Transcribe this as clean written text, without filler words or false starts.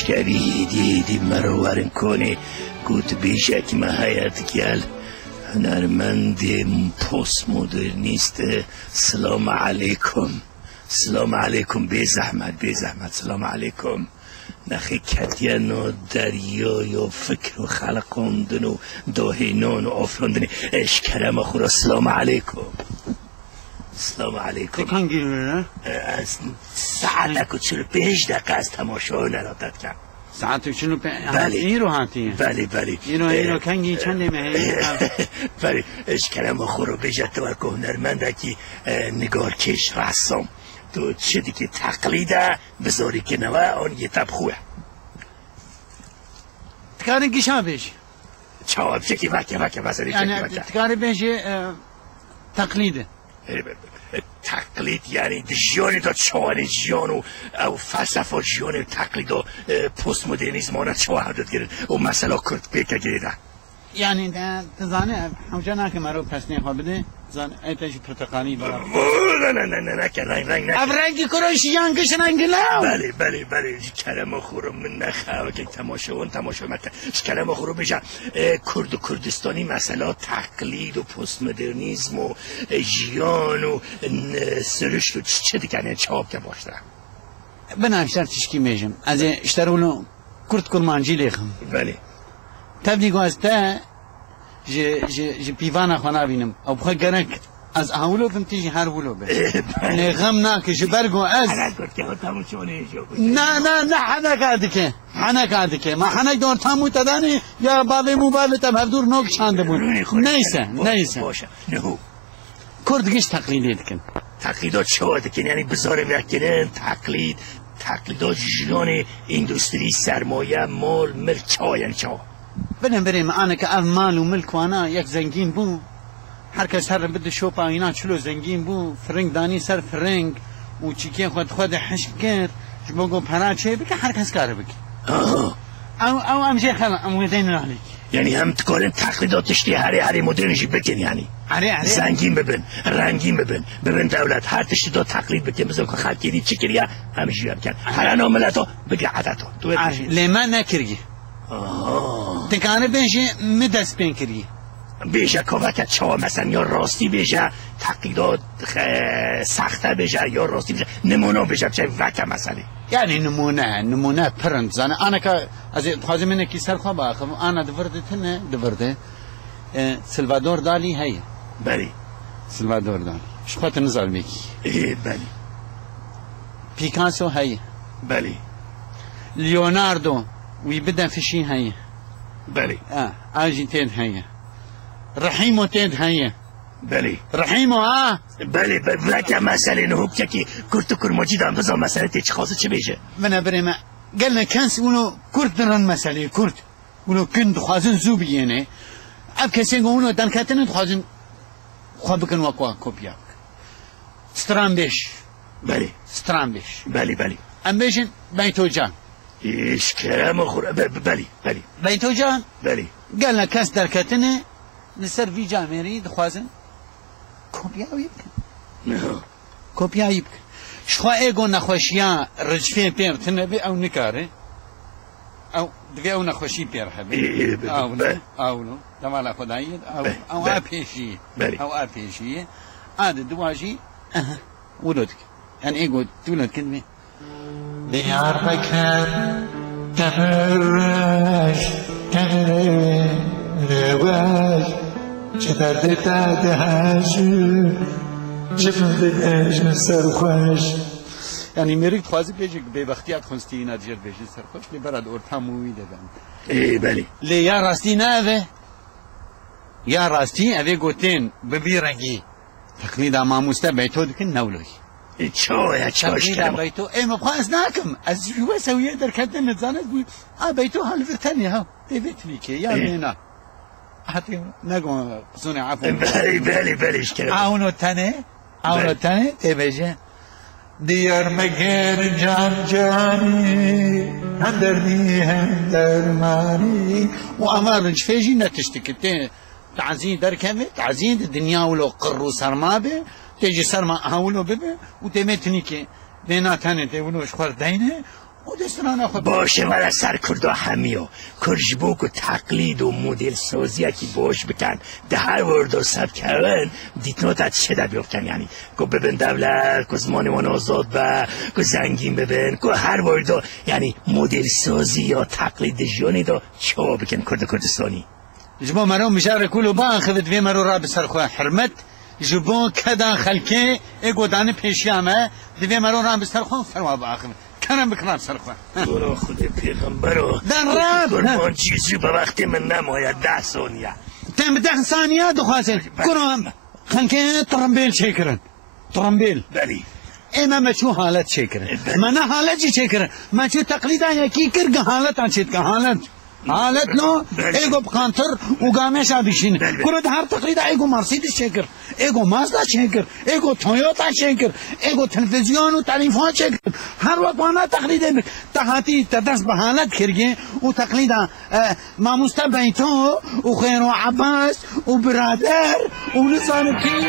مشتری دیدی مرورن کنی گوت بیشک محیط گل هنرمند پست مدرنیست. سلام علیکم. سلام علیکم. بی زحمت سلام علیکم. نخی کتین و دریای و فکر و خلقاندن و داهینان و آفراندن اشکرم خورا. سلام علیکم. سلام علیکم. تکان گیره از ساعت و 45 دقیقه از تماشا نراتت کرد. ساعت و 45 بله این رو هاتیه. بله اینو کنگی چنده مهی بله اشکرم خورا بیجت و که هنرمنده که نگارکش رسام تو چیدی که تقلیده بذاری که نوه آن یه تب خوه تکاری گیشا بیش چواب چکی وکه بذاری چکی وکه تکاری بیش تقلیده. تقلید یعنی جیانی دا چوانی جیانو او فلسفه جیانی تقلید و پست مدرنیزم آنها چوه حدود گرد و مسئله کرد بیکه گریده. یعنی تزانه همچه نکه مرو پسنی خواه بده زن ایتش پرتقالی برای نه که رنگ اب رنگی کروش یانگش رنگی لو. بله کلمه خورم من نخواه که تماشا مکن کلمه خورم بشه کرد و کردستانی مسئله تقلید و پست مدرنیزم و جیان و سرشت و چه دیگه چاب که باشده بنا اشتر تشکی میشم از اشتر اونو کرد کرمانجی لیخم. بله تبدیگو از تا جی پیوانا خوانا بینم او بخواه گرک از اولو بم تیجی هر ولو به غم ناکه جی برگو از نه حنا کرده که ما حنا دور تامو تدانی یا باوی موبایل تم هفدور نوک چانده بود نیسه باشه نهو کردگیش تقلیدی دکن. تقلیدات چه دکن یعنی بزاره وکنن تقلیدات جیان اندوستری سرمایه مال ملک چا یعنی چا بریم انا که اف مال و ملک وانا یک زنگین بو هر کس هر بده شوپا اینا چلو زنگین بو فرنگ دانی سر فرنگ و چیکه خود حشم کرد جبگو پرا چه بکه هر کس کاره بکه او امجه خلا امودین رالیک یعنی هم تکارن تقلیداتش دی هری مدرنشی بکن یعنی زنگین ببین رنگین ببین دولت هر تشتی دا تقلید بکن بزن که خلقی دی چی کریه همیشی بکن هر ناملتا بگه عدتا لیمن نکرگی تکانه بیشه مدست بین کری بیشه که چا مثلا یا راستی بیشه تقلیدات سخته بیشه یا راستی بیشه نمونه بیشه چه وکه مسئله یعنی نمونه پرند زنه انا که از خوازی منه کی سر خواه باخم انا دورده تنه دورده سلوادور دالی هی بله سلوادور دالی شخوات نزال میکی بله پیکاسو هی بله لیوناردو وی بدن فشی هی بله آجی تید هی رحیمو تید هی بله رحیمو بله وکه مسئله نهوب که کرد و کرماجی دارم بزا مسئله تیچ خواسته چه بیشه من بریم قلنا کنس اونو کرد درن مسئله کرد اونو کند خوازن زو بیینه اب کسی اونو دنکتن خوازن خواه بکن وکوا کپیا ستران بیش بله ستران بیش بله ام بیشن بیتو جان ایش کرم خور بله بیتو جان بله قلنا کس درکتنه نسر وی جامعی دخوازن کپیایی بکن کپیایی بکن شخوا ایگو نخوشیان رجفه پیر تنبی او نکاره او دیگه او نخوشی پیر هبی اونو دمالا خدایید او آپیشی او آپیشی آده دواجی ولد یعنی ایگو دولد کدمی دیار بکن تمرش تمرش چه درد هجو جبن سرخوش یعنی میرید خوازی بیجه به وقتیت خونستی اینا دیگر بیجه سرخوش لی برد اور تمومی دادن بله لی یا راستی نه اوه یا راستی اوه گوتین ببی رنگی تقلید اماموسته بیتو دکن نولوی چاوه تقلید بیتو ایم بخواست نکم از جوه سویه در کردن نزانت بود بیتو حال ورتنی ها دیویت لیکه یا مینا حتی نگو قصون عفو بله اشکرم اونو تنه تبجه دیار مگر جانی هندرنی هندرمانی و امارنش فیجی نتشتكتين تعزين دركمه تعزين الدنيا ولو قروا سرما به تيجي سرما هاولو ببه وتمتني كي دينا تاني تقولوا شخور دينه دستران خود باشه ولی سر کردا همیو کرجبوک و تقلید و مدل سازی که باش بکن ده هر ورد و سب کردن دیتنو تا چه در بیفتن یعنی که ببین دولت که زمانمان آزاد با که زنگین ببین که هر ورد یعنی مدل سازی یا تقلید جانی دا چه بکن کردستانی جبا مرا مجار کلو با خفت وی مرا را بسر خواه حرمت جبا کدا خلکه اگو دانه پیشیامه دوی مرا را بسر خواه فرما با خفت کنم بکنم سر خواه برو خود پیغمبرو در رب قربان چیزی به وقتی من نماید 10 ثانیه تم 10 ثانیه دخوازن کنم خلکه ترمبیل چکرن ترمبیل بلی اینا ما چو حالت چکرن من حالت چکرن من چو تقلیدان یکی کرگ حالت آنچید که حالت نو ایگو بخانتر و گامش آبیشین کرد هر تقلید ایگو مرسیدس چکر ایگو مازدا چکر ایگو تویوتا چکر ایگو تلویزیون و تلیفون چکر هر وقت وانا تقلیده بک تحاتی تدست به حالت کرگه و تقلیده ماموستا بیتو و خیر و عباس و برادر و لسان کی